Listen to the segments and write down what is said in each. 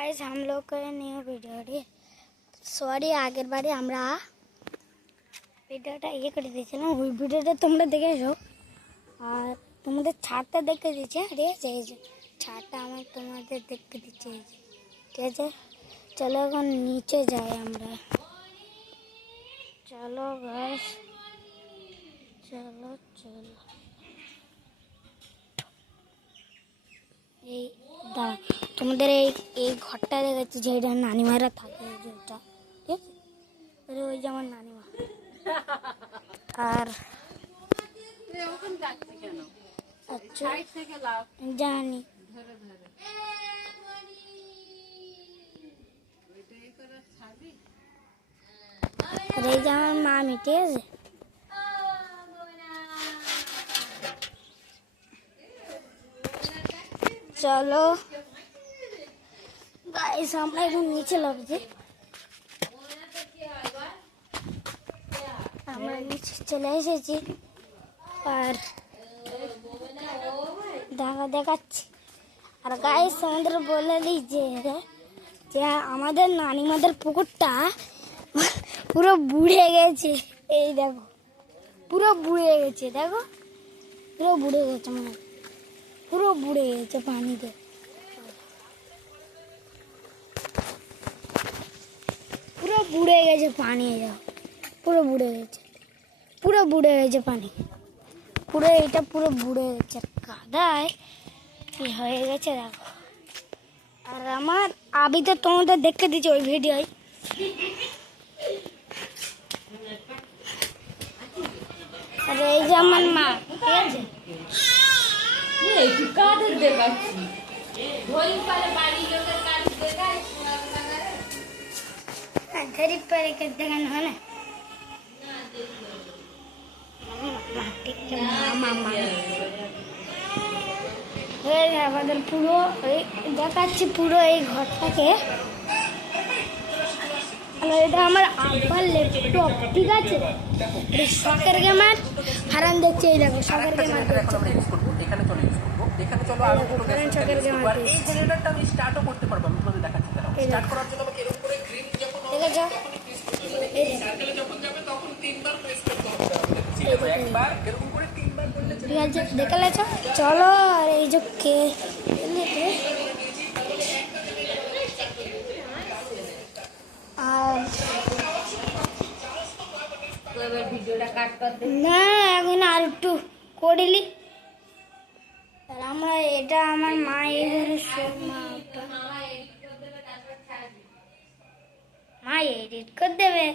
guys हम लोग का न्यू वीडियो सॉरी आगे बारे আমরা ভিডিওটা করে দিয়েছিলাম ওই ভিডিওটা তোমরা দেখেছো আর তোমাদের ছাদটা দেখতে দিয়েছি এই যে ছাদটা আমি তোমাদের দেখতে দিচ্ছি ঠিক আছে চলো এখন নিচে যাই আমরা চলো গাইস চলো চলো এই দা তোমাদের এই ঘরটা দেখাচ্ছি যেটা নানিমারা থাকে যেটা ঠিক আছে ওই যেমন নানিমা আর আচ্ছা জানি আর এই যেমন মামি ঠিক আছে চলো গাইস আমরা এখন নিচে নামছি আমরা নিচে চলে এসেছি আর দেখাচ্ছি আর গাইস আমাদের বলে দিয়েছে যে আমাদের নানিমাদের পুকুরটা পুরো বুড়ে গেছে এই দেখো পুরো বুড়ে গেছে দেখো পুরো বুড়ে গেছে মানে পুরো বুড়ে গেছে পানিতে পুরো বুড়ে গেছে পানি পুরো বুড়ে গেছে পানি পুরো এটা পুরো বুড়ে গেছে কাদায় কি হয়ে গেছে দেখো আর আমার আবি তো তোমাদের দেখতে দিচ্ছি ওই ভিডিওয় আর এই যে আমার মা ঠিক আছে আমাদের পুরো দেখাচ্ছি পুরো এই ঘরটাকে এটা আমার আব্বার ল্যাপটপ ঠিক আছে শখের গেমার হারান দেখছে এই দেখো শখের গেমার এখানে চলে ইউজ করব এখানে চলো আরো শখের গেমার এই জেনারেটরটা আমি স্টার্টও করতে পারবো আমি তোমাদের দেখাচ্ছি দাঁড়াও স্টার্ট করার জন্য আমাকে এরকম করে গ্রিন যখন ঠিক আছে এই সার্কেলে যখন যাবে তখন তিনবার প্রেস করতে হবে একবার এরকম করে তিনবার করলে ঠিক আছে দেখালেছো চলো আর এই যে কে না এখন আর একটু করিলি আমরা এটা আমার মা মা এডিট করে দেবে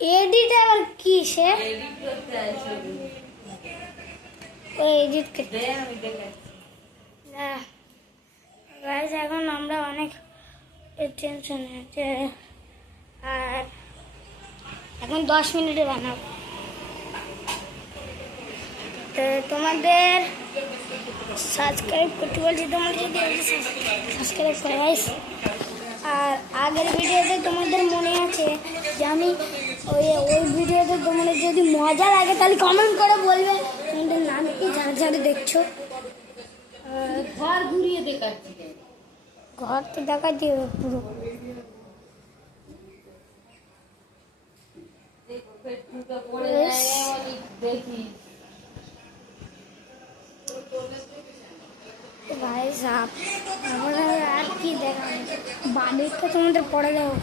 এডিট আবার কি সে এডিট করতে এখন আমরা অনেক টেনশন আছে আর এখন 10 মিনিটে বানাবো তো তোমাদের সাবস্ক্রাইব করতে বলছি তোমরা যদি সাবস্ক্রাইব করো আর আগের ভিডিওতে তোমাদের মনে আছে যে আমি ওই ভিডিওতে তোমাদের যদি মজা লাগে তাহলে কমেন্ট করে বলবে তোমাদের নাম কি যারা দেখছো ঘর ঘুরিয়ে দেখাচ্ছি ঘর তো দেখাচ্ছি পুরো ভাই সাপ আমরা আর কি দেখাবো বাড়িটা তোমাদের পড়ে যাবো